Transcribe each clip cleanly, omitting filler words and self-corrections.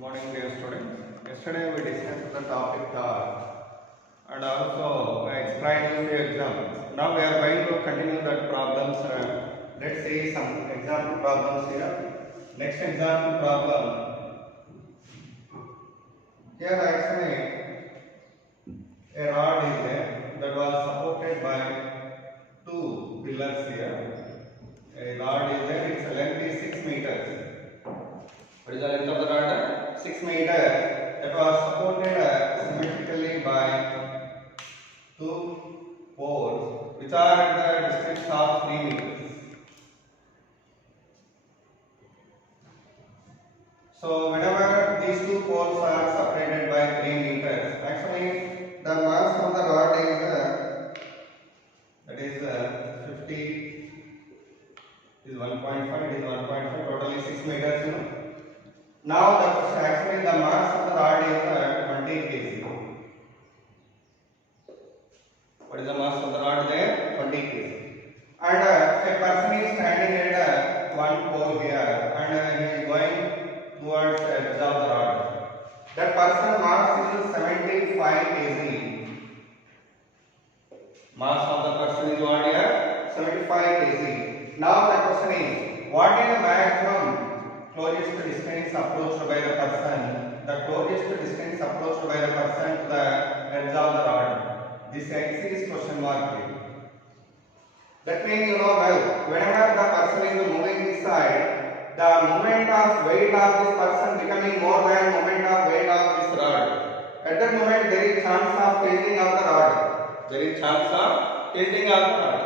Morning, dear students. Yesterday we discussed the topic and also explained the examples. Now we are going to continue that problems. Let's see some example problems here. Next example problem. Here actually a rod is there that was supported by two pillars here. A rod is there. Its length is 6 meters. What is the length of the rod? 6 meters. That was supported symmetrically by two poles which are at the distance of 3 meters. So whenever these two poles are separated by 3 meters, actually the mass of the rod is 50 is 1.5, it is 1.5, totally 6 meters, you know. Now actually the mass of the rod is 20 kg. What is the mass of the rod there? 20 kg. And a person is standing at one pole here and he is going towards the edge of the rod. That person mass is 75 kg. Mass of the person is what here? 75 kg. Now the question is, what is the maximum closest distance approached by the person? The closest distance approached by the person to the edge of the rod. This X is question mark here. That means you know well, whenever the person is moving this side, the moment of weight of this person becoming more than moment of weight of this rod. At that moment there is chance of tilting of the rod. There is chance of tilting of the rod.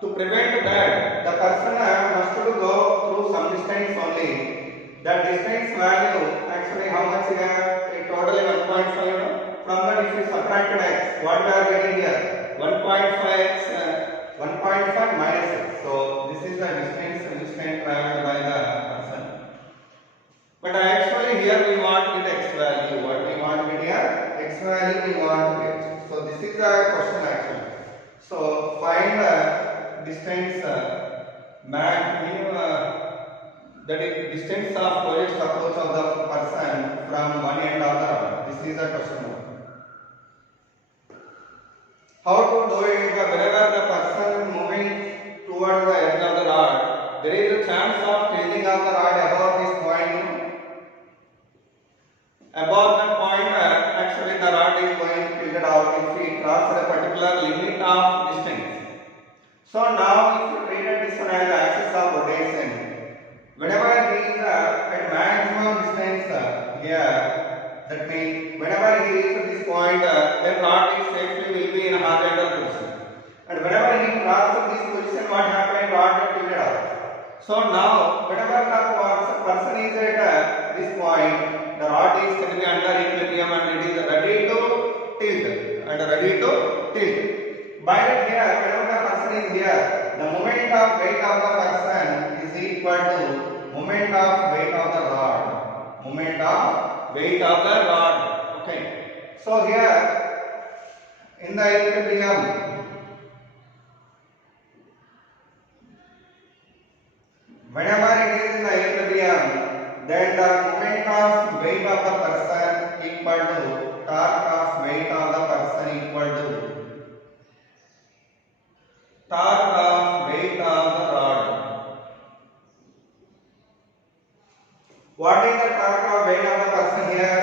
To prevent that, the person must to go through some distance only. That distance value actually how much here? Totally 1.5. From that if you subtract x, what we are getting here? 1.5x, 1.5 minus x. So this is the distance traveled by the person. But actually here we want to get x value. What we want to get here? X value we want to get. So this is the question actually. So find the distance that is distance of closest approach of the person from one end of the rod. This is the question mark. How to do it? Whenever the person moving towards the edge of the rod, there is a chance of tilting of the rod above this point. Above that point, actually the rod is going to tilt out if it crosses a particular limit of distance. So now if you treat this one as the axis of rotation, whenever he is at maximum distance here, that means whenever he reaches this point, then rod is safely will be in a horizontal position. And whenever he crosses this position, what happens? Rod is tilted out. So now, whenever the person is at this point, the rod is going to be under equilibrium and it is ready to tilt. By that here, whenever the person is here, the moment of weight of the person is equal to moment of weight of the rod. Moment of weight of the rod. Okay. So here, in the equilibrium, whenever it is in the equilibrium, then the moment of weight of the person equal to torque of weight of the person equal to torque of weight of the rod. What is the torque of weight of the person here?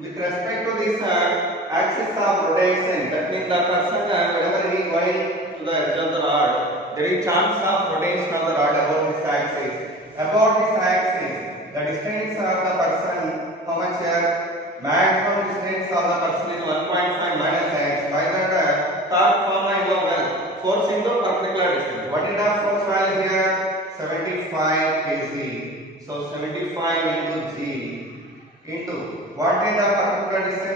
With respect to this axis of rotation, that means the person whenever he is going to the edge of the rod, there is chance of rotation of the rod about this axis. About this axis, the distance of the person, how much here? Maximum distance of the person is 1.5 minus x. By that torque formula you know well. Force into perpendicular distance. What is the force value here? 75 kg. So 75 into g into what is the perpendicular distance?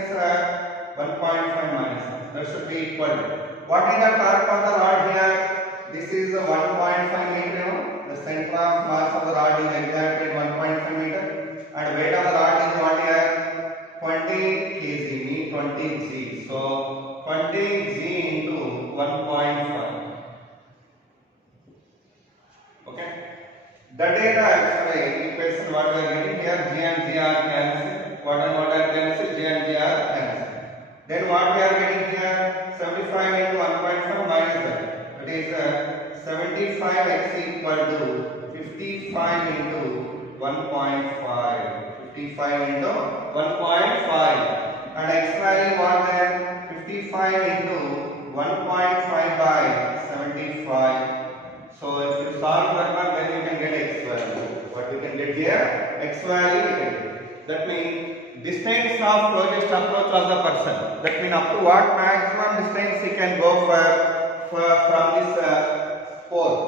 1.5 minus. That should be equal. What is the torque of the rod here? This is 1.5 meter. The center of mass of the rod is exactly 1.5 meter. And weight of the rod is what here? 20 kg, means 20 g. So 20 g into 1.5. Okay. That is actually equation what we are getting here. G and G are cancelled. Then what we are getting here? 75 into 1.5 minus that. That is 75x equal to 55 into 1.5. 55 into 1.5. And x value was there 55 into 1.5 by 75. So if you solve that one, then you can get x value. What we can get here? X value we can get. That means distance of closest approach of the person. That means up to what maximum distance he can go from this pole.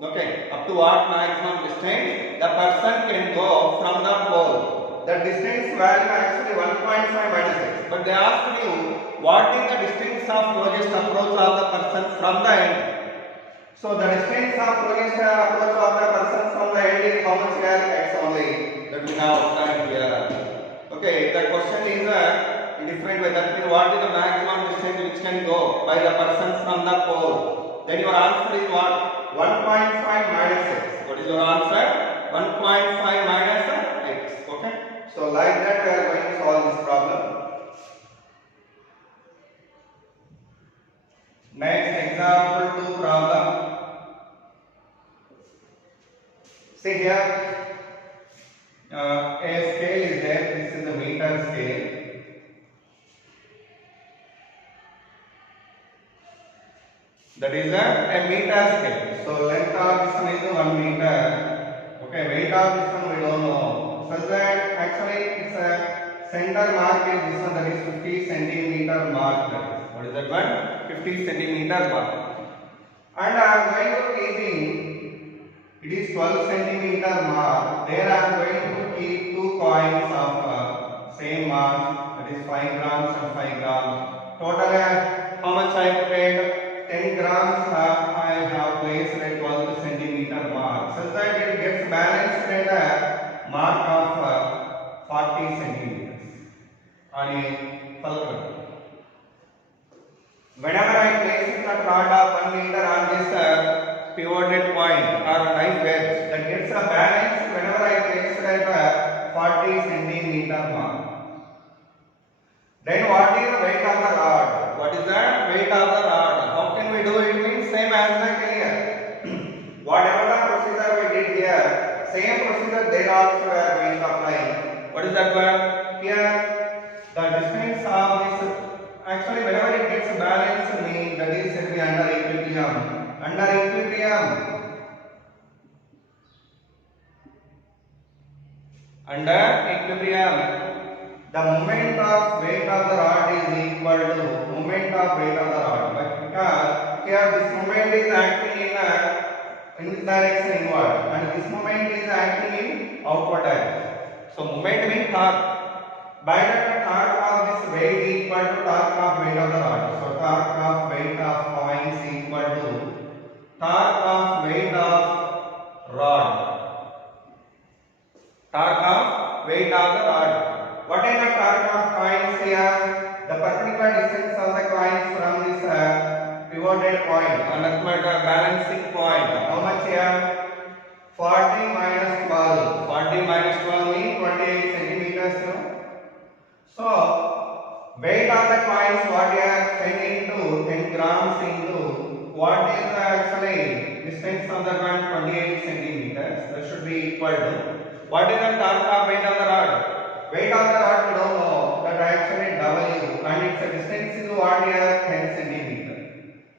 Okay, up to what maximum distance the person can go from the pole. The distance value actually 1.5 minus x. But they asked you what is the distance of closest approach of the person from the end. So the distance of closest approach of the person from the end is how much here? X only. That we have done here. Okay, the question is in different way. That means what is the maximum distance which can go by the person from the pole? Then your answer is what? 1.5 minus x. What is your answer? 1.5 minus x. Okay. So like that we are going to solve this problem. Next example 2 problem. See here, a scale is there. This is the meter scale. That is a meter scale. So length of this one is 1 meter. Okay, weight of this one we don't know. So that actually it's a center mark is this one, that is 50 centimeter mark. What is that one? 50 centimeter mark. And I am going to keeping it is 12 centimeter mark. There I am going to keep 2 coins of same mass, that is 5 grams and 5 grams. Total how much I have paid? 10 grams I have placed at 12 centimeter mark. So that it gets balanced at a mark of 40 centimeters on a calculator. Whenever I place the rod of 1 meter on this pivoted point or a knife edge, that gets a balance whenever I place it at 40 centimeter mark. Then what is the weight of the rod? What is the weight of the rod? How can we do it? Means same as like here. Whatever the procedure we did here, same procedure there also we are going to apply. What is that one? Here the distance of this, actually whenever it gets a balance means that is said to be under equilibrium. Under equilibrium. Under equilibrium. The moment of weight of the rod is equal to moment of weight of the rod. But because here this moment is acting in this direction inward and this moment is acting in outward direction. So moment means torque. By the torque of this weight equal to torque of weight of the rod. So torque of weight of coin is equal to torque of weight of rod. Torque of weight of the rod. What is the torque of coins here? The perpendicular distance of the coins from this pivoted point or nothing but a balancing point. How much here? 40 minus 12. 40 minus 12 means 28 centimeters. So weight of the coins what you have 10 into 10 grams into what is the actually distance of the coin? 28 centimeters. That should be equal to what is the torque of weight of the rod? Weight of the rod we don't know, that actually W and its distance is what here 10 centimeter.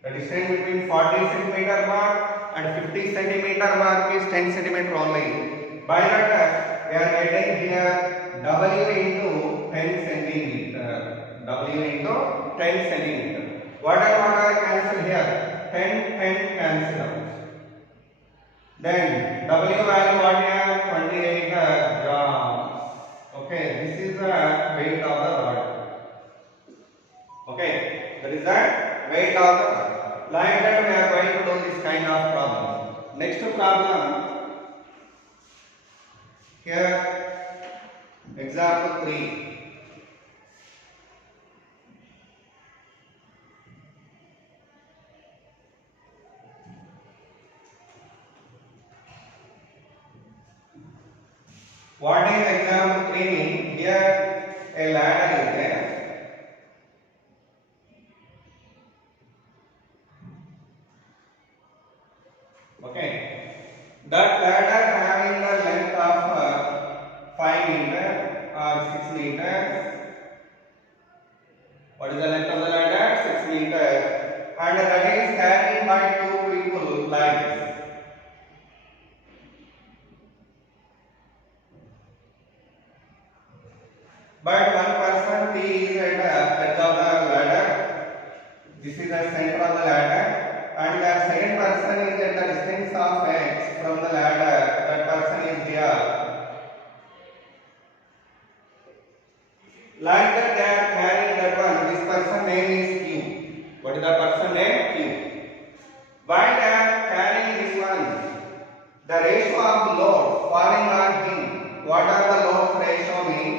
The distance between 40 centimeter mark and 50 centimeter mark is 10 centimeter only. By that we are getting here W into 10 centimeter. W into 10 centimeter. What I cancel here? 10 cancel out. Then W value what here? 28 grams. Okay, this is the weight of the rod. Okay, that is the weight of the rod. Like that we are going to do this kind of problem. Next problem. Here, example 3. What is example 3 mean? Here a ladder is there. 5 meter or 6 meters. What is the length of the ladder? 6 meters. And that is carried by 2 people like this. But one person P is at the edge of the ladder. This is the center of the ladder. And the second person is at the distance of X from the ladder. That person is here. Like that they are carrying that one. This person name is Q. What is the person name? Q. While they are carrying this one, the ratio of load falling on him. What are the loads ratio mean?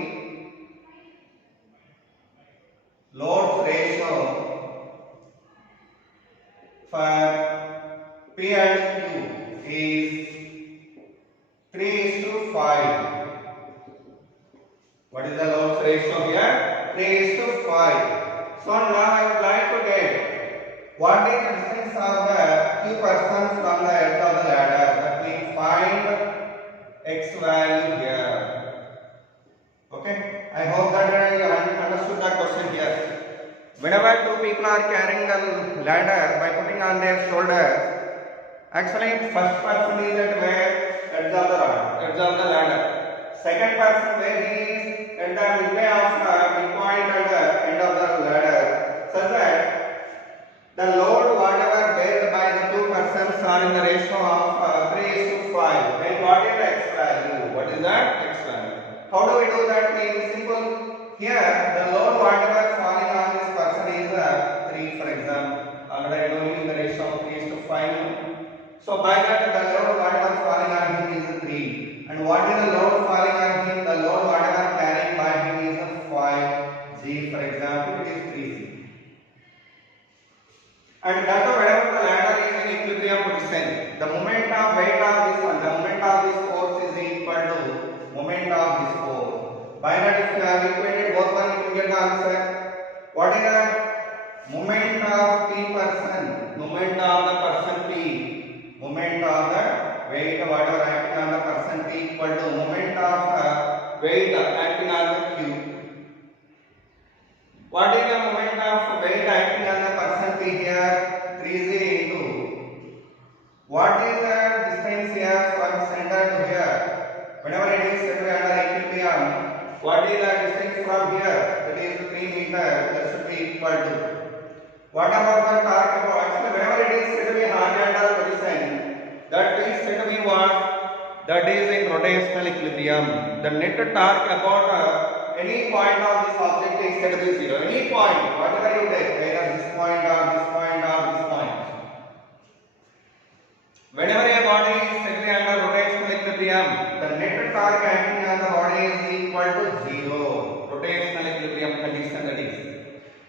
Loads ratio for P and Q is 3:5. What is the loads ratio here? 3:5. So now I would like to get what is the distance of the Q persons from the edge of the ladder. That means find X value here. Okay. I hope that you understood the question here. Whenever two people are carrying the ladder by putting on their shoulders, actually first person is at where? Edge of the rod, edge of the ladder. Second person where he is at the midway of midpoint at the end of the ladder, such that the load whatever bear by the two persons are in the ratio of 3:5. Then what is the X value? What is that X value? How do we do that? Means simple. Here the load whatever falling on this person is 3, for example. Already knowing in the ratio of 3:5. So by that the load whatever falling on him is 3. And what is the load falling on him? The load whatever carried by him is 5G, for example, it is 3G. And that whenever the ladder is in equilibrium position, the moment of weight of this one, the moment of this force is equal to moment of this force. By that if you have equated both one, you can get the answer. What is the moment of P person? Moment of the person P. Moment of the weight whatever acting on the person P equal to moment of weight acting on the Q. What is the moment of weight acting on the person P here? 3G into. What is the distance here from center to here? Whenever it is set under equilibrium, what is the distance from here? That is 3 meters. That should be equal to. What about the torque? Actually, whenever it is set to be horizontal position, that is said to be what? That is in rotational equilibrium. The net torque about any point of this object is said to be 0. Any point, whatever you take, either this point or this point or this point. Whenever a body is said to be under rotational equilibrium, the net torque acting on the body is equal to 0. Rotational equilibrium condition that is.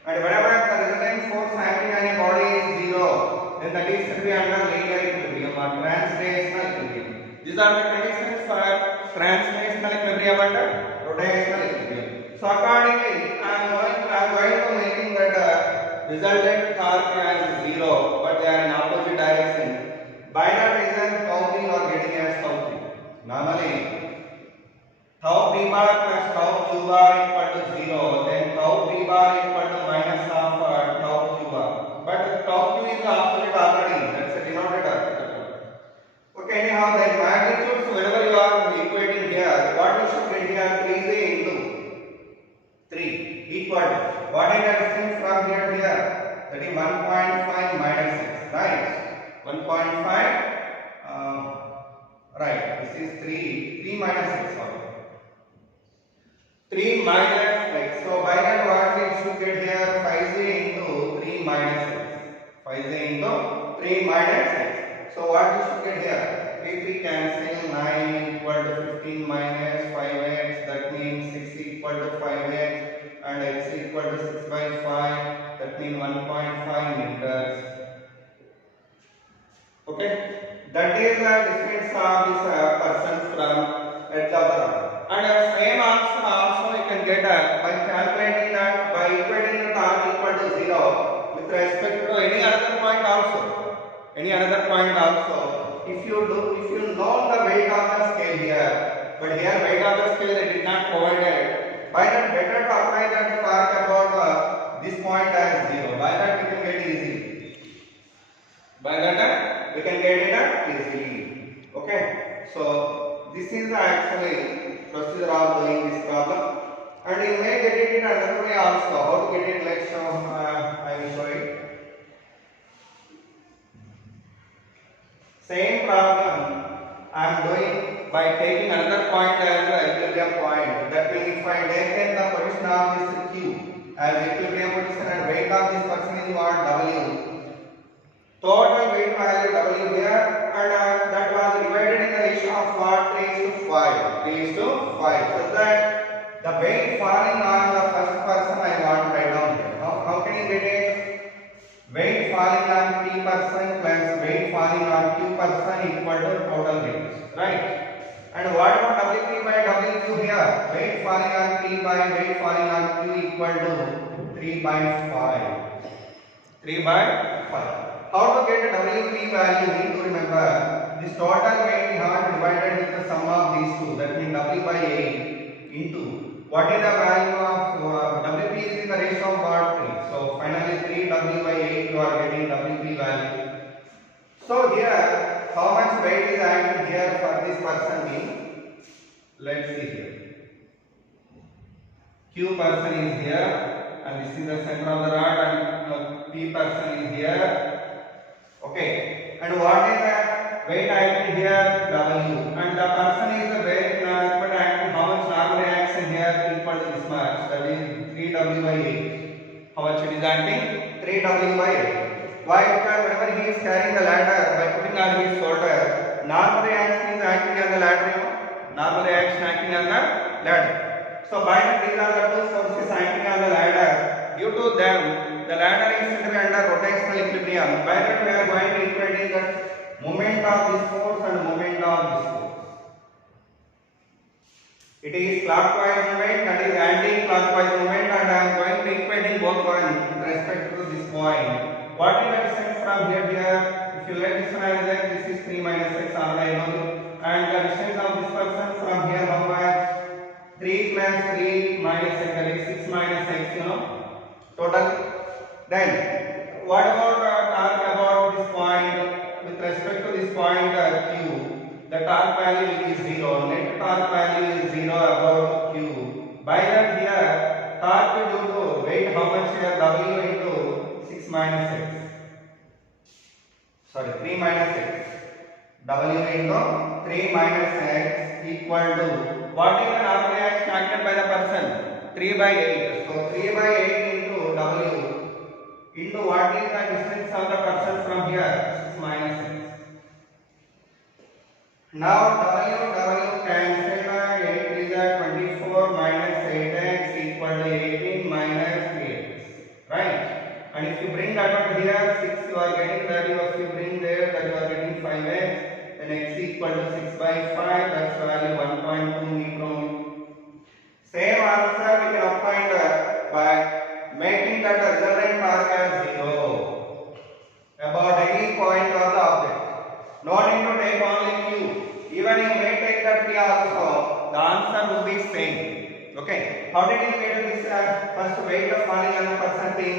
And whenever the resultant force acting on a body is 0, then that is said to be under linear equilibrium or translational equilibrium. These are the conditions for translational equilibrium and rotational equilibrium. So accordingly, I am going to making that resultant torque as 0, but they are in opposite direction. By that reason, tau p you are getting as tau p. Normally, tau p bar plus tau q bar equal to 0, then tau p bar equal to minus of tau q bar. But tau q is the opposite already. That's a denominator. Okay, anyhow, the magnitudes whenever you are equating here, what you should get here 3J into 3 equal to what is the distance from here to here? That is 1.5 minus 6, right? 1.5. Right. This is 3 minus 6. Sorry. 3 minus 6. So by that what we should get here 5J into 3 minus 6. 5J into 3 minus 6. So what we should get here? If we cancel 9 equal to 15 minus 5x, that means 6 equal to 5x and x equal to 6 by 5, that means 1.5 meters. Okay, that is the distance of this person from edge of the rod. And same answer also you can get by calculating that by equating the torque equal to 0 with respect to any other point also. Any other point also. If you know the weight of the scale here, but here weight of the scale they did not provide it. By that, better to apply that fact about this point as 0. By that we can get easily. By that we can get it easily. Okay. So this is actually procedure of doing this problem. And you may get it in another way also. How to get it? Let's show. I will show it. Same problem I am doing by taking another point as the equilibrium point. That means if I take the position of this Q as equilibrium position and weight of this person is what W. Total weight value W here, and that was divided in the ratio of what 3:5. 3:5. So that the weight falling on the first person I want to write down here. How can you get it? Weight falling on P person plus weight falling on Q person equal to total weight, right? And what about WP by WQ here? Weight falling on P by weight falling on Q equal to 3 by 5. 3 by 5. How to get a WP value? You need to remember this total weight we have divided with the sum of these two. That means W by 8 into what is the value of WP is in the ratio of what 3. So finally 3 W by 8 you are getting WP value. So here how much weight is acting here for this person means, let's see here. Q person is here and this is the center of the rod and P person is here. Okay, and what is the weight acting here? W, and the person is the weight acting. How much normal action here equal to this much, that is 3W by 8. How much it is acting? 3W by 8. Why? Because whenever he is carrying the ladder by putting on his shoulder, normal action is acting on the ladder. Normal action acting on the ladder. So by the these are the two forces acting on the ladder. Due to them, the ladder is under rotational equilibrium. By that we are going to equate the moment of this force and moment of this force. It is clockwise movement, that is anti-clockwise movement, and I am going to equate both one with respect to this point. What is the distance from here to here? If you let this one as that, this is 3 minus 6 already know. And the distance of this person from here how much? 3 plus 3 minus 6, that is 6 minus 6, you know, total. Then what about talk about this point with respect to this point Q? The torque value is 0. Net torque value is 0 about Q. By that here, torque due to weight how much here? W into 6 minus 6. Sorry, 3 minus 6. W into 3 minus 6 equal to what is the normal action acted by the person? 3 by 8. So 3 by 8 into W into what is the distance of the person from here? 6 minus 6. Now W cancel, 8 is 24 minus 8x equal to 18 minus 3x, right? And if you bring that one here, 6 you are getting that, if you bring there, that you are getting 5x, then x equal to 6 by 5, that's value 1.2 meter. Same answer we can obtain by making that resultant torque as 0 about any point of the object. No need to take only Q. Even you may take that P also, the answer will be same. Okay. How did you get this first weight of falling on a person thing?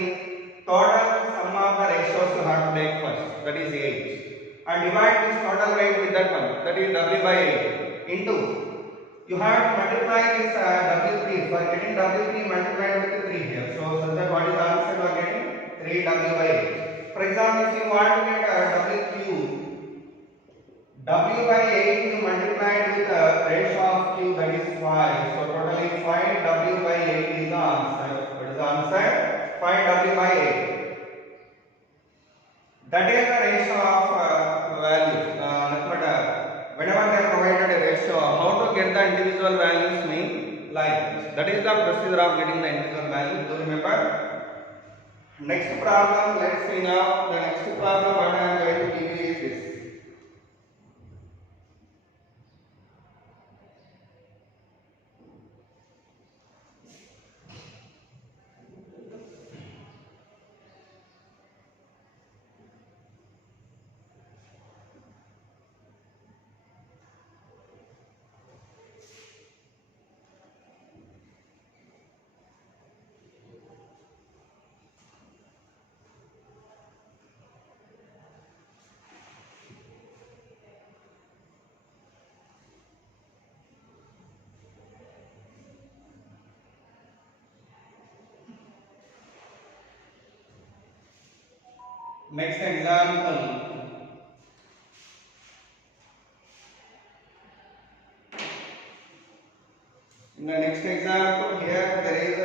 Total sum of the ratios you have to take first. That is 8. And divide this total weight with that one. That is W by 8 into. You have to multiply this WP. For getting WP multiplied with 3 here. So that what is the answer you are getting? 3W by 8. For example, if you want to get WQ, W by 8 is multiplied with the ratio of Q, that is 5. So totally 5 W by 8 is the answer. What is the answer? 5 W by 8. That is the ratio of values. Whenever they are provided a ratio, how to get the individual values mean like this. That is the procedure of getting the individual values. Do remember? Next problem, let's see now. The next problem what I am going to give you is this. Next example. In the next example, here there is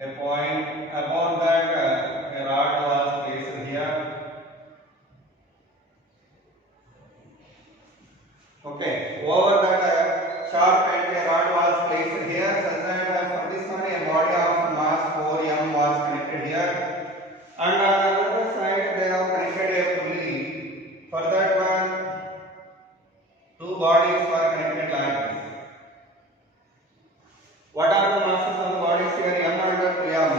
a point upon that a rod was placed here. Okay, over that sharp and a rod was placed here, such that for this one a body of mass 4m was connected here, and on the other side they have connected a pulley. For that one, two bodies were connected like this. What are the masses of the bodies here? M and m,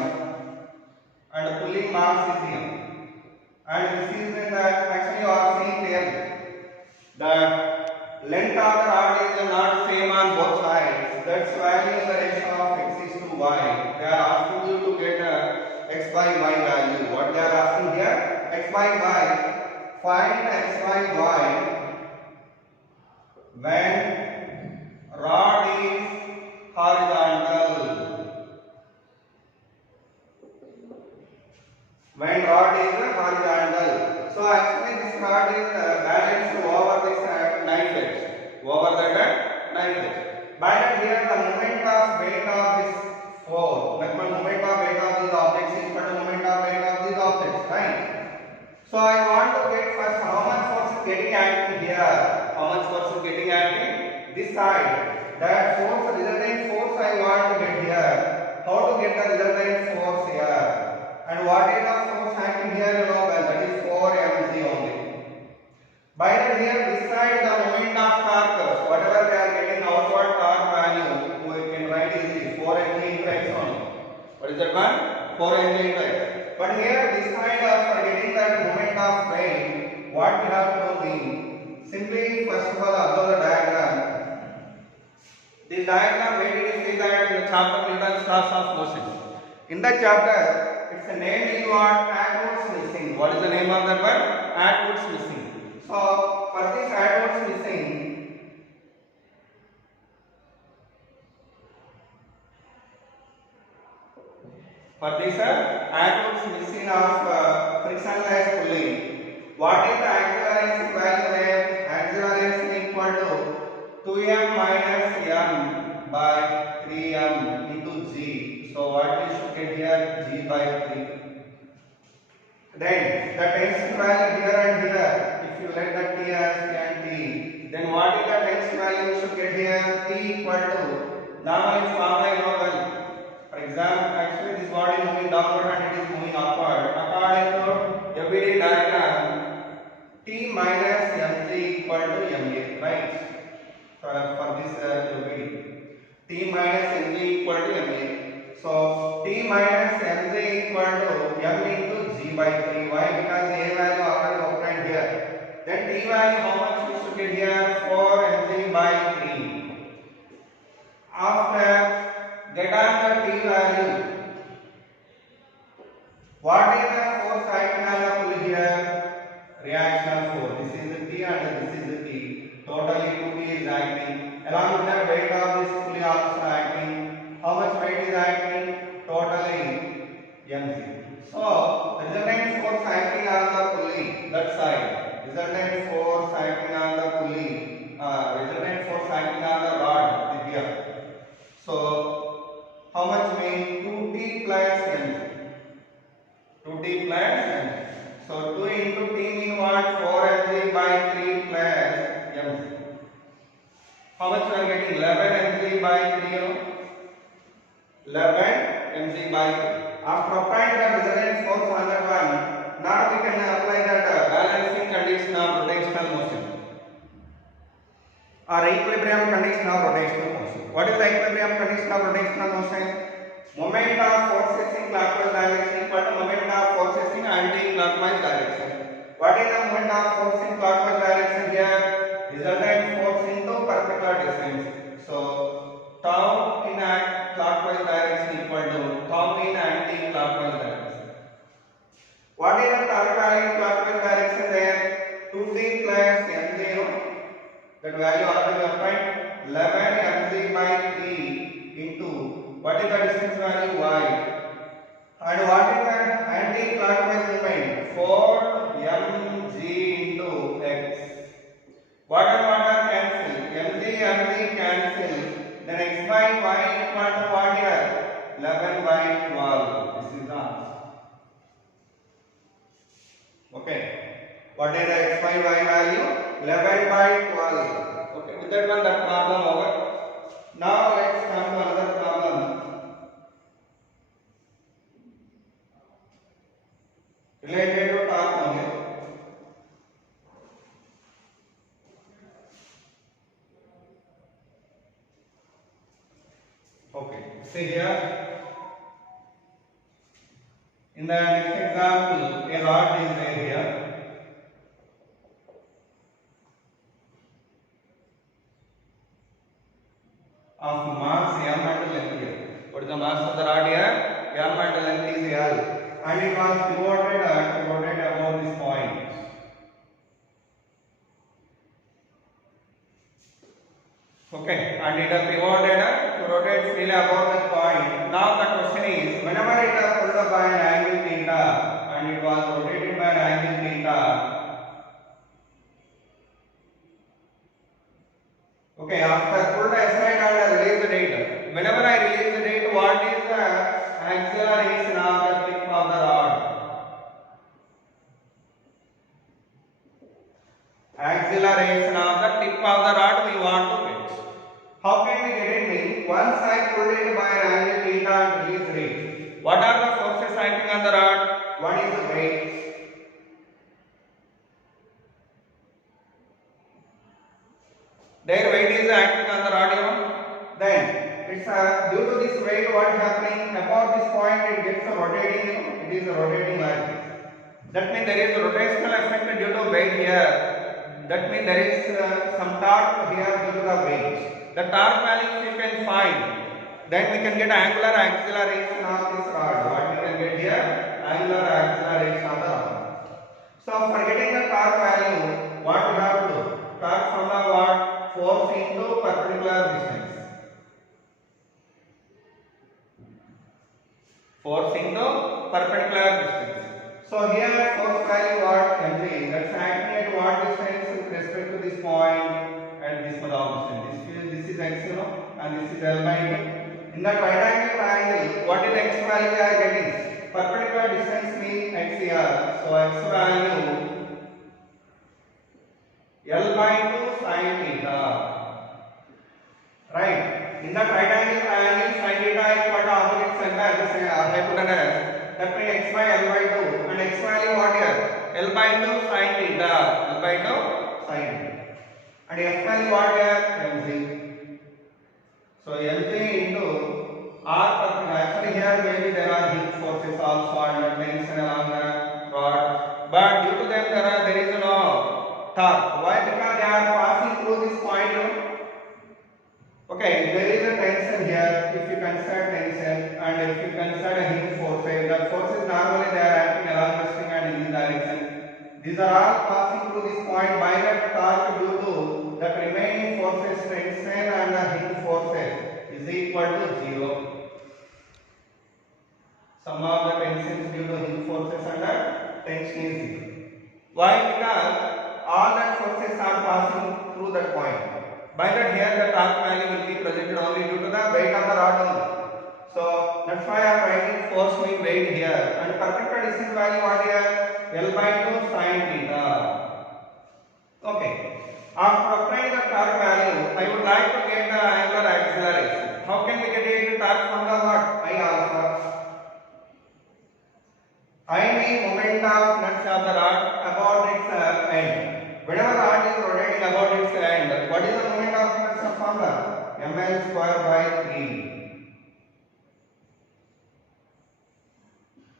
and the pulling mass is m. And this is when actually you are seeing clearly the length of the rod is not same on both sides. That's value in the ratio of x is to y. They are asking you to get x by y value. What they are asking here? X by y. Find x by y when rod is horizontal. When rod is horizontal. So actually this rod is balanced over this knife edge. Over that knife edge. But here the moment of weight of this force, like the moment of weight of these objects is equal to moment of weight of these objects, right? So I want to get first how much force is getting acting here. How much force is getting acting this side. That force, resultant force I want to get here. How to get the resultant force here? And what is the force acting here? You know well, that is 4 mg only. By the here this side the moment of torque, whatever they are getting outward torque value, we can write easily 4 mg into x only. What is that one? 4 mg into x. But here this side for getting that moment of weight, what we have to do? Simply first of all observe the diagram. This diagram, where did you see that in the chapter Newton's laws of motion? In the chapter, its name is what? Atwood's missing. What is the name of that one? Atwood's missing. So for this Atwood's missing, of frictionless pulley, what is the acceleration value there? Acceleration equal to 2m minus m by 3m into g. So what we should get here? G by 3. Then the tension value here and here, if you let the t as t and t, then what is the tension value we should get here? T equal to, normally it's formula you know well. For example, actually this body moving downward and it is moving upward. According to FBD diagram, t minus mg equal to ma, right? For this FBD, t minus mg equal to ma. So t minus mg equal to m into g by 3. Why? Because a value already obtained here. Then t value how much we should get here? 4 mg by 3. After get on the t value, what is the force acting on the pulley here? Reaction force. This is the t and this is the t. Totally 2t is acting. Along with the weight of this pulley also acting. How much weight is acting? Totally mg. So resultant force acting on the pulley, that side. Resultant force acting on the pulley. Resultant force acting on the rod here. So how much mean 2t plus mg? 2t plus mg. So 2 into t mean what? 4 mg by 3 plus mg. How much we are getting? 11 mg by 3, you know? 11 mg by 3. After applying the resultant force on that one, now we can apply that balancing condition of rotational motion or equilibrium condition of rotational motion. What is the equilibrium condition of rotational motion? Moment of forces in clockwise direction equal to moment of forces in anti-clockwise direction. What is the moment of force in clockwise direction here? Resultant force into perpendicular distance. So tau in clockwise direction equal to tau in anti-clockwise direction. What is the torque value in clockwise direction there? 2t plus mg. That value already applied. 11 mg by 3 into what is the distance value y, and what is the anti-clockwise With that one, that problem over. Now let's come to another problem related to torque only. Okay, see here. In the next example, a rod is there here. Of mass m and length here. What is the mass of the rod here? M and length is L, and it was pivoted to rotate above this point. Okay, and it is pivoted to rotate freely above that point. Now the question is, whenever it is pulled up by an angle theta and it was rotated by an angle theta. Okay, after pulled aside and release the date. Whenever I release the date, what is the acceleration of the tip of the rod? Acceleration of the tip of the rod we want to get. How can we get it? Once I pulled it by an angle theta and release rate. What are the forces acting on the rod? One is the weight. Their weight is acting on the rod, you know. Then it's due to this weight, what is happening? About this point, it gets a rotating. It is rotating like this. That means there is a rotational effect due to weight here. That means there is some torque here due to the weight. The torque value you can find. Then we can get angular acceleration of this rod. What we can get here? Angular acceleration of the rod. So for getting the torque value, what we have to do? Torque from the what? Force into perpendicular distance. Force into perpendicular distance. So here force value what? mg. That's acting at what distance with respect to this point and this much of distance. This is x, you know, and this is L by 2. In that right angle triangle, what is the x value we are getting? Perpendicular distance means x here. So x value L by 2 sin theta. Right. In that right angle triangle, sin theta is equal to opposite center at the hypotenuse. That means x by L by 2. And x value what here? L by 2 sin theta. L by 2 sin. And f value what here? mg. So mg into r perpendicular. Actually here maybe there are hinge forces also under tension along the rod. But due to them there is no torque. Why? Because they are passing through this point. Okay, there is a tension here. If you consider tension and if you consider hinge forces, the forces normally they are acting along the string and in this direction. These are all passing through this point. By that torque due to the remaining forces, tension and the hinge forces is equal to 0. Sum of the tensions due to hinge forces and the tension is 0. Why? Because all that forces are passing through that point. By that here the torque value will be presented only due to the weight of the rod only. So that's why I am writing force mean weight here. And perpendicular distance value what here? L by 2 sin theta. Okay. After applying the torque value, I would like to get the angular acceleration. How can we get it? Torque from the what? I alpha. I mean moment of nuts of the rod about its end. Whenever rod is rotating about its end, what is the moment of nuts of formula? ml square by 3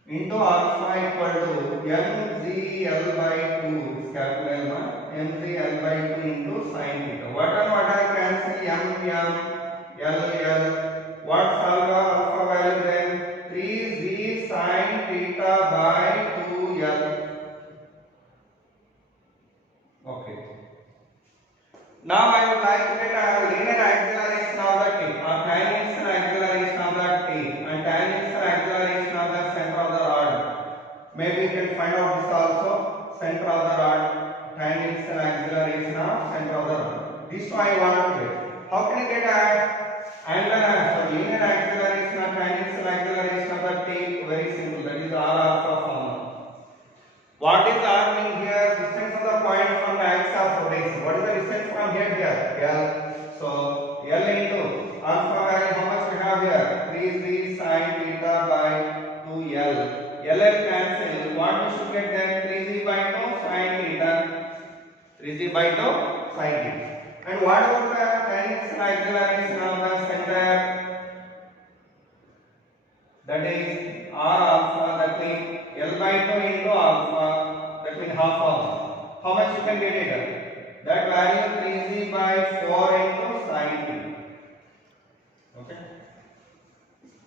into alpha equal to mgl by 2. This capital L, mgl by 2 into sin theta. What and what I cancel? L. What's alpha value then? 3z sin theta by 2l. Okay. Now I would like to get a linear acceleration of the tip or tangential acceleration of the tip and tangential acceleration of the center of the rod. Maybe you can find out this also. Center of the rod, tangential acceleration of center of the rod. This one I want to get. How can you get a linear acceleration or tangential acceleration of the tip? Very simple. That is R alpha formula. What is R mean here? Distance of the point from the axis of rotation. What is the distance from here to here? L. into sin t. And what about the tan x acceleration of the center? That is r alpha, that means L by 2 into alpha, that means half of. How much you can get it? That value 3z by 4 into sin t. Okay.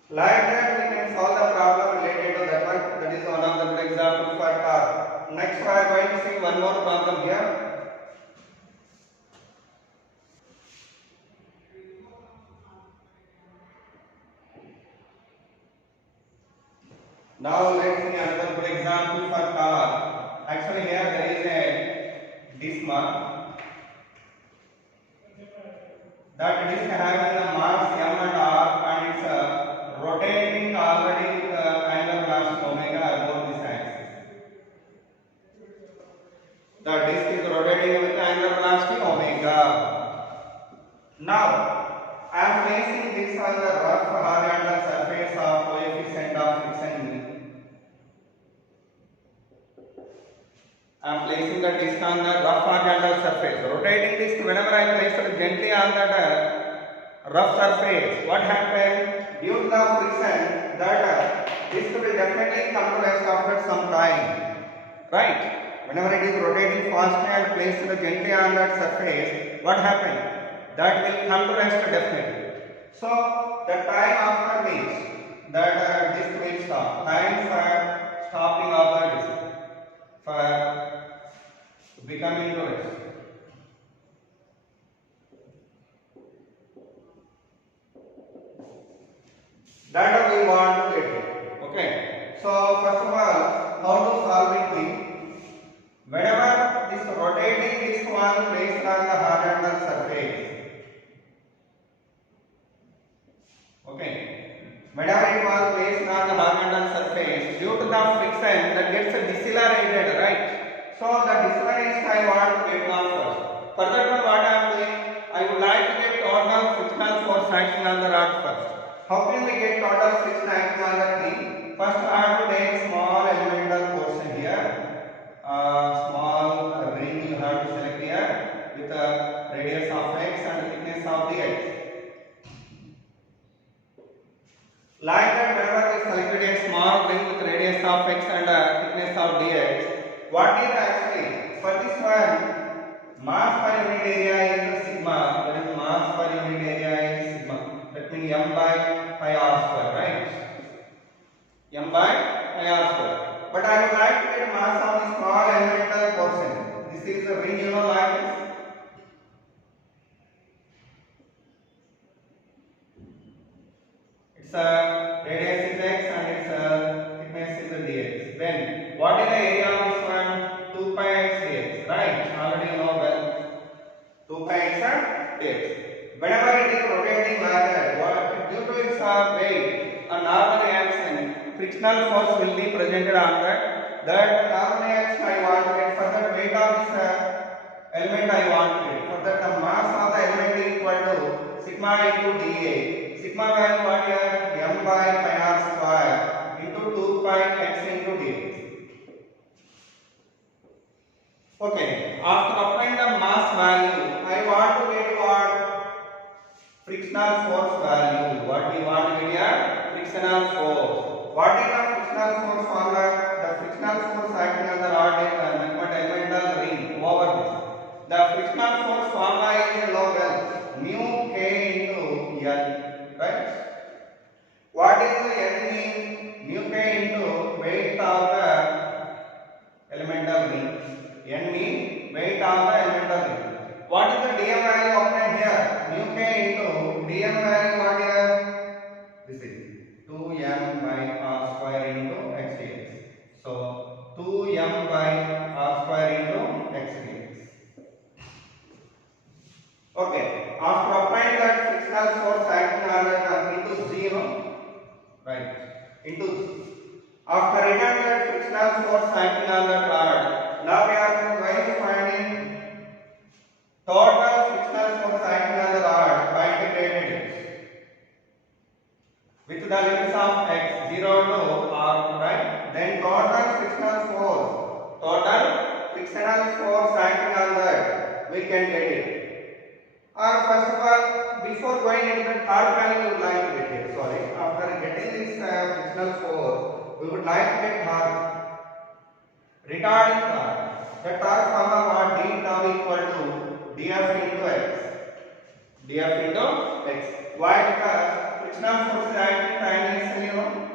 Like that we can solve the problem related to that one. That is one of the good examples for car. Next we are going to see one more problem here. Now let's see another good example for car. Actually here there is a disc mark. That disc having the mass m and r and it's rotating already with angular velocity omega about this axis. The disc is rotating with angular velocity omega. Now I am placing this on the rough horizontal surface of coefficient of friction. I am placing the disc on the rough horizontal surface. Rotating disc, whenever I place it gently on that rough surface, what happens? Due to the friction, that disc will definitely come to rest after some time. Right? Whenever it is rotating fastly and placed gently on that surface, what happens? That will come to rest definitely. So, the time after this, that disc will stop. Time for stopping of the disc, for becoming to rest. That we want to get it. Okay. So first of all, how to solve it? Whenever this rotating disc was placed on the horizontal surface. Okay. Whenever it was placed on the horizontal surface, due to the friction, that gets decelerated, right? So the deceleration I want to get now first. For that one, what I am doing, I would like to get total frictional force acting on the rod first. How can we get total friction acting on the thing? First, I have to take small elemental portion here. Small ring you have to select here with a radius of x and thickness of the x. Like that, whenever we selected a small ring with radius of x and thickness of dx, what is actually, for this one, mass per unit area is sigma, that is mass per unit area is sigma, that means m by pi r square, right? M by pi r square. But I would like to get mass of the small elemental portion. This is a ring, you know, like this. Its radius is x and its thickness is dx. Then, what is the area of this one? 2 pi x dx, right? Already you know well. 2 pi x dx. Whenever it is rotating like that, due to its weight, a normal reaction, frictional force will be presented on that. That normal reaction I want to get, for the weight of this element I want to get. For that the mass of the element is equal to sigma into dA. Sigma value what here? M by pi r square into 2 pi x into dx. Okay, after applying the mass value, I want to get what? Frictional force value. What we want to get here? Frictional force. What is the frictional force formula? The frictional force acting on the rod elemental ring over this. The frictional force formula is below mu k into L, right? What is the L mean? Mu k into weight of the elemental ring. N mean weight of the elemental ring. What is the dm value obtained here? Mu k into dm value what here? This is 2m by r square into x dx. So 2m by r square into x dx. Okay. After applying that frictional force acting on that into 0, right? Into after return that frictional force acting on that rod. Now we are going to find total frictional force acting on the rod by integrating it with the limits of x 0 to r, right? Then total frictional force acting on that we can get it. Or first of all, before going into the torque value, we would like to get it. Sorry, after getting this frictional force, we would like to get torque. Regarding torque, the torque formula what d tau equal to df into x. df into x. Why? Because frictional force is acting triangularly,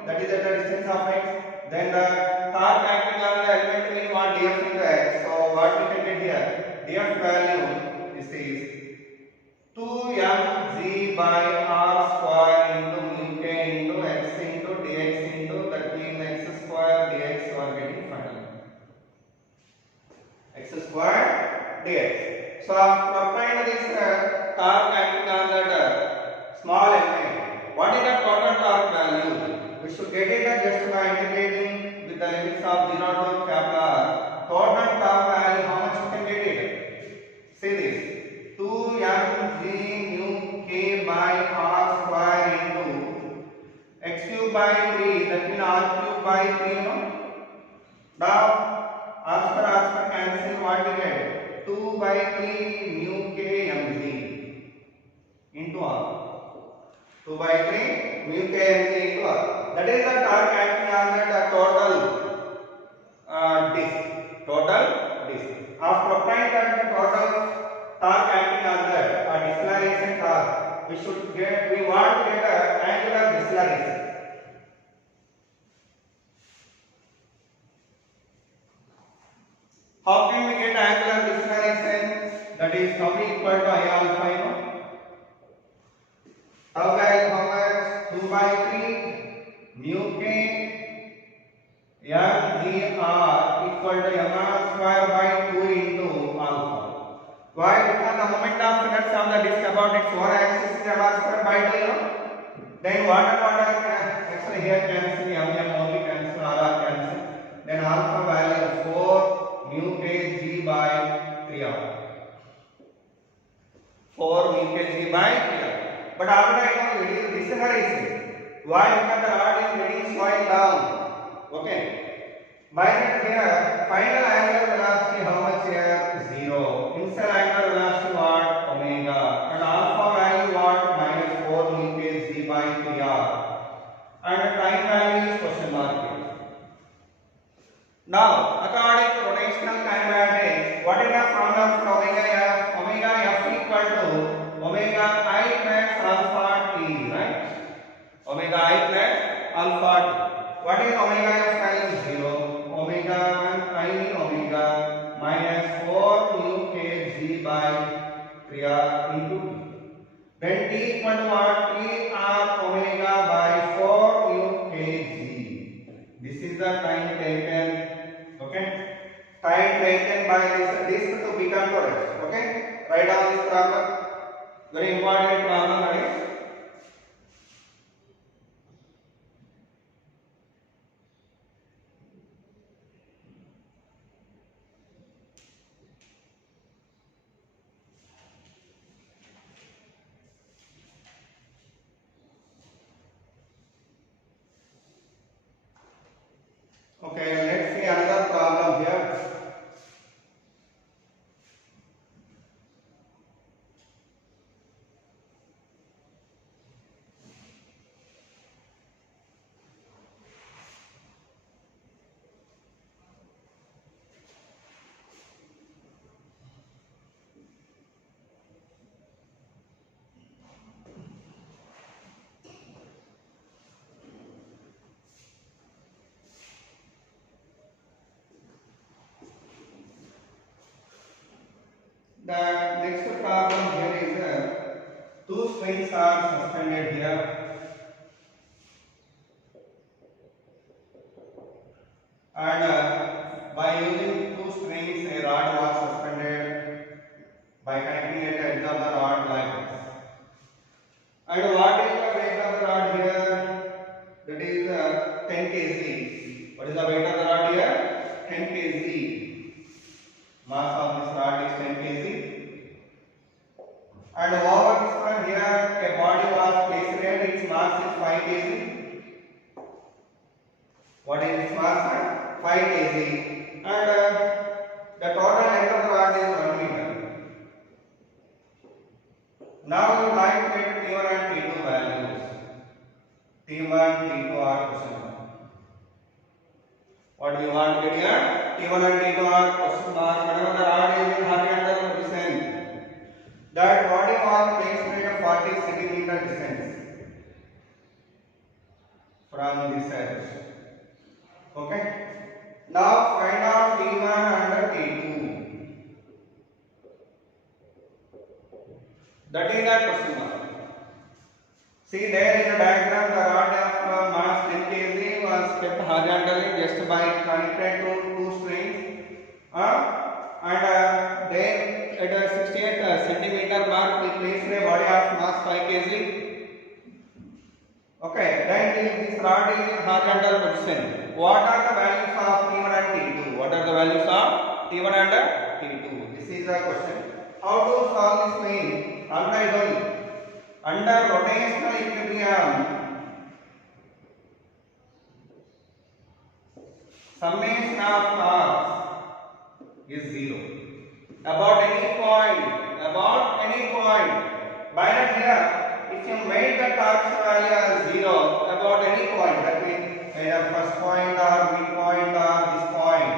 that is at the distance of x. Then the torque acting on the element means what df into x. So what we can get here? Df value this is 2mg by r square into mu k into x into dx into that means x square dx you are getting finally. X square dx. So after applying this torque acting on that small element, what is the total torque value? We should get it just by integrating with the limits of 0 to capital R. Total torque value, how much you can get it? See this, 2mg mu k by r square into x cube by 3, that means r cube by 3, no? Now r square cancel, what we get? 2 by 3 mu k mg into r. 2 by 3 mu k mg into r. That is the torque acting on the total disk. Total disk. After applying that total torque acting on that deceleration torque, we want to get an angular deceleration. How can we get angular deceleration? That is tau equal to I alpha, you know. Tau value how much? 2 by 3 mu k mg r equal to mr square by 2 into alpha. Why? Because the moment of inertia on the disk about its own axis is mr square by 2, you know. Then what actually here cancel, only cancel, r cancel. Then alpha value 4 mu k g by 3r. 4 mu k g by 3r. But after I know it is deceleration. Why? Because the rod is getting slowing down. Okay. By that here, final angular velocity how much here? 0. Initial angular velocity what? Omega. And alpha value what? Minus 4 mu k g by 3r. And time value is question mark here. Now, according to rotational kinematics, what is the formula for omega f? Omega f equal to omega I plus alpha t, right? Omega I plus alpha t. What is omega f value? 0. Omega I omega minus 4 mu k g by 3r into t. Then t equal to what? T r omega by 4 mu k g. This is the time taken. Okay, time taken by this disk to become to rest. Okay, write down this problem. Very important problem, right? Okay, let's see another problem here. The next problem here is two strings are suspended here, and by using two strings a rod was suspended by connecting at the edge of the rod like this. And what is the weight of the rod here? That is 10 kg. What is the weight of the rod here? 10 kg. Mass of this rod is 10 kg. And over this one here a body was placed here, its mass is 5 kg. What is its mass? 5 kg. And the total length of the rod is 1 meter. Now you like to get T1 and T2 values. T1, T2 are question mark. What do you want to get here? T1 and T2 are question mark. Whenever the rod is in horizontal position, that body was placed at a 40 centimeter distance from this edge. Okay. Now find out T1 under T2. That is the question mark. See there in the diagram, the rod of mass 10 kg was kept horizontally just by connected to two strings. And then at a 68 centimeter mark, we placed a body of mass 5 kg. Okay, then this rod is in horizontal position. What are the values of T1 and T2? What are the values of T1 and T2? This is the question. How to solve this main? Under rotational equilibrium, summation of torques is 0. About any point, by that here, if you made the torques value as 0, about any point, that means either first point or midpoint or this point,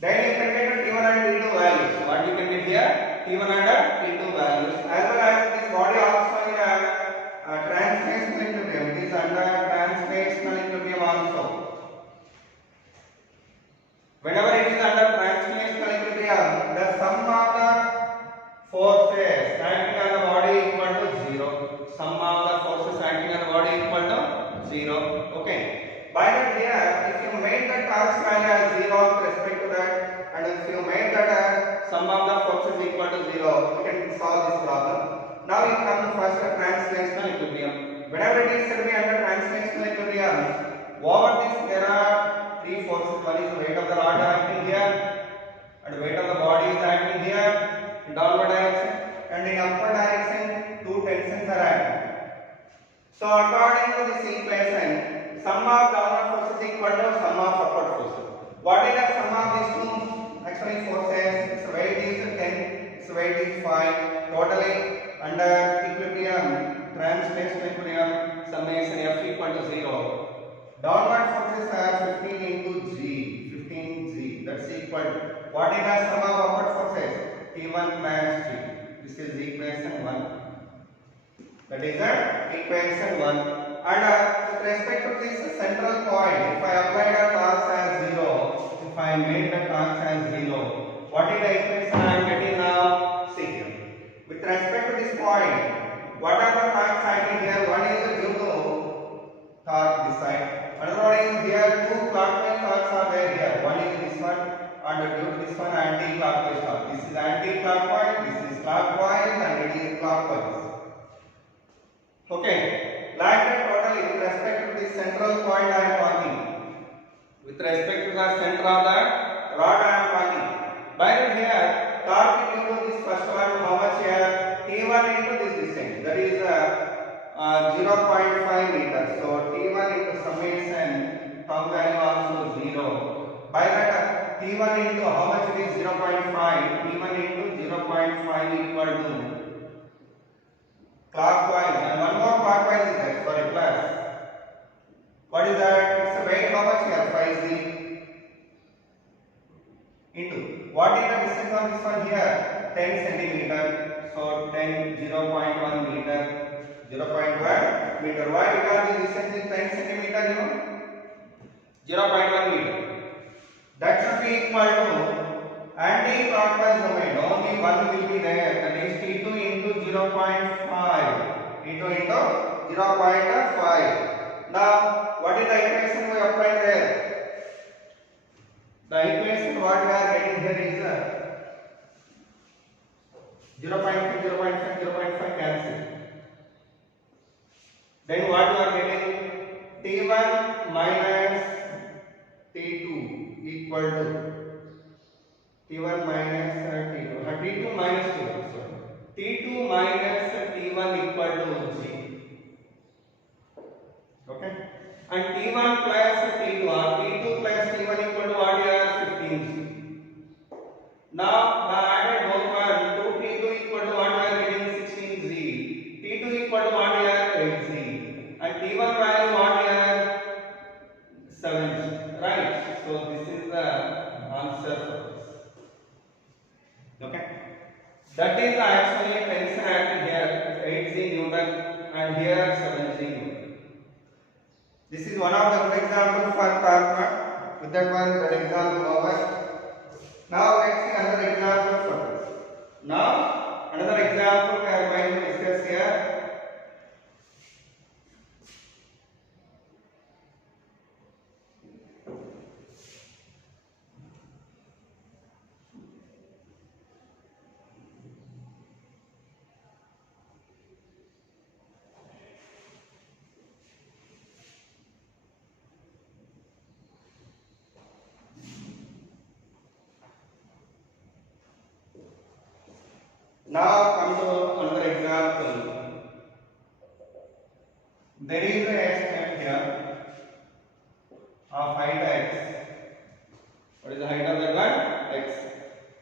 then you can get T1 and T2 values. What you can get here? T1 and T2 values. As well as this body also in a translational equilibrium. It is under translational equilibrium also. Whenever it is under translational equilibrium, the sum of the forces acting on the body equal to 0. Sum of the forces acting on the body equal to 0. Okay. By that here, if you made the torques value as 0 with respect to that, and if you made that sum of the forces equal to 0, we can solve this problem. Now you come to first translational equilibrium. Whenever it is said to be under translational equilibrium, over this there are three forces. One is the weight of the rod acting here, and the weight of the body is acting here in downward direction, and in upward direction two tensions are acting. So according to this equation, sum of downward forces equal to sum of upward forces. What is the sum of these two actually forces? Its weight is 10, its weight is 5. Totally under equilibrium, translational equilibrium, summation F equal to 0. Downward forces are 15 into G, 15G. That's equal to, what is the sum of upward forces? T1 plus G. This is equation 1. That is equation 1. And with respect to this central point, if I apply the torques as 0, if I made the torques as 0, what is the equation I am getting now? See here. With respect to this point, what are the torques acting here? One is due to torque this side. Another one is here, two clockwise torques are there here. One is this one, and due to this one anti-clockwise torque. This is anti-clockwise, this is clockwise, and it is clockwise. Okay, like that totally with respect to this central point I am talking. With respect to the center of the rod I am talking. By that here, torque due to this first one, how much here? T1 into this distance. That is 0.5 meters. So T1 into summation, torque value also 0. By that T1 into how much it is 0.5? T1 into 0.5 equal to clockwise, and one more clockwise is there, sorry, plus. What is that? It's a weight, how much here? 5G into. What is the distance on this one here? 10 centimeter. So 10, 0.1 meter, 0.1 meter. Why? Because the distance is 10 centimeter, you know? 0.1 meter. That should be equal to anti-clockwise movement. Only one will be there. That is T2 into 0.5. T2 into 0.5. Now, what is the equation we apply there? The equation what we are getting here is 0.5, 0.5, 0.5 cancel. Then what you are getting? T1 minus T2 equal to T1 minus T2. T2 minus T1. Sorry. T2 minus T1 equal to G. Okay. And T1 plus T2 or T2 plus T1 equal to what here? 15G. Now, I added both one. 2T2 equal to what we are getting? This is one of the good example for torque. With that one, that example over. Now let's see another example for this. Now another example we are going to discuss here. Now come to another example. There is a step here of height x. What is the height of that one? X.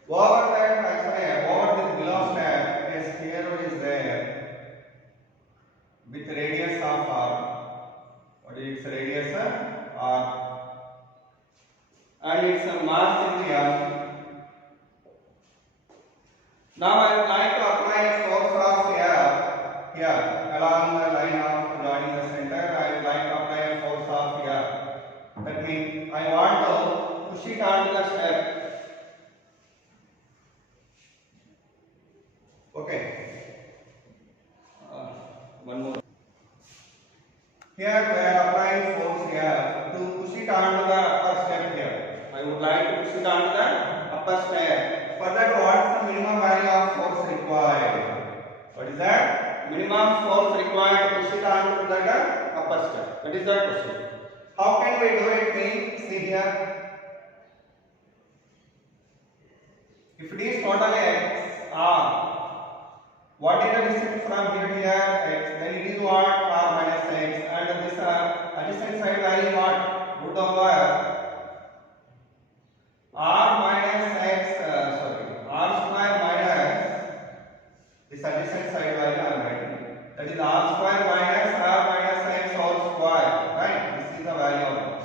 Over that, actually, over this below step, a sphere is there with radius of r. What is its radius? R. And its mass in the r. Now I would like to apply a force of F here along the line of joining the center. I would like to apply a force of F. That means I want to push it onto the step. Okay. One more. Here we are applying force here to push it onto the upper step here. I would like to push it onto the upper step. For that, what is the minimum value of force required? What is that? Minimum force required to push it onto the upper step. That is the question. How can we do it? See here. If it is totally x, r, what is the distance from here to here? X. Then it is what? R minus x. And this adjacent side value what? Root over r minus x. R square minus this adjacent side value I am writing. That is r square minus r minus x whole square. Right? This is the value of it.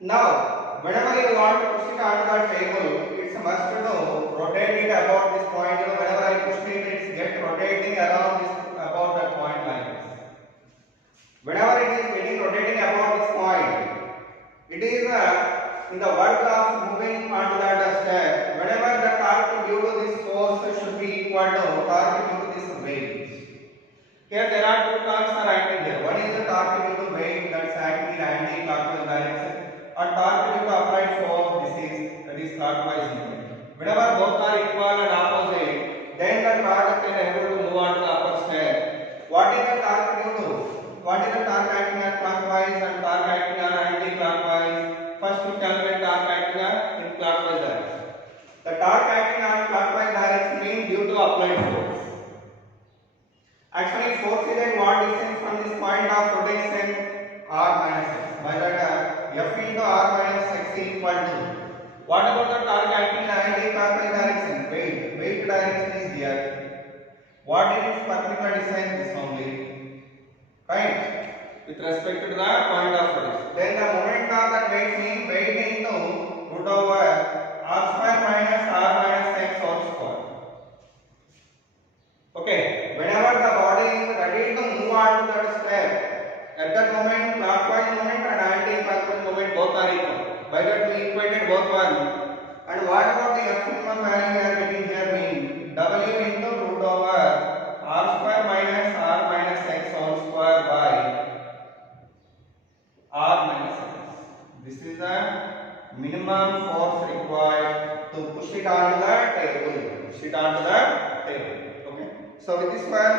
Now, whenever you want to push it onto the table, it's a must to rotate it about this point. Whenever I push it, it's get rotating around this about that point like this. Whenever it is getting rotating about this point, it is in the work of moving onto that step, whenever the torque due to this force should be equal to torque due to this weight. Here there are two torques are acting here. One is the torque due to weight, that's acting in anti-clockwise direction, and torque due to applied force, that is clockwise movement. Whenever both are equal and opposite, then the torque can able to move onto the upper step. What is the torque due to? What is the torque acting on clockwise and torque acting on anti-clockwise? First we calculate torque acting in clockwise direction. The torque acting on clockwise direction means due to applied force. Actually, force is at what distance from this point of rotation? R minus x. By that, F into R minus x is equal to. What about the torque acting in anti-clockwise direction? Weight direction is here. What is its perpendicular distance? This only. Right? With respect to the point of rotation. Then the moment of that weight means weight into root over r square minus r minus x whole square. Okay, whenever the body is ready to move on to that step, at that moment clockwise movement and anti-clockwise movement both are equal. By that we equated both one. And what about the f minimum value we are getting here means w into root over r square minus r minus x whole square by r minus x. This is the minimum force required to push it onto the table. Push it onto the table. Okay. So with this one,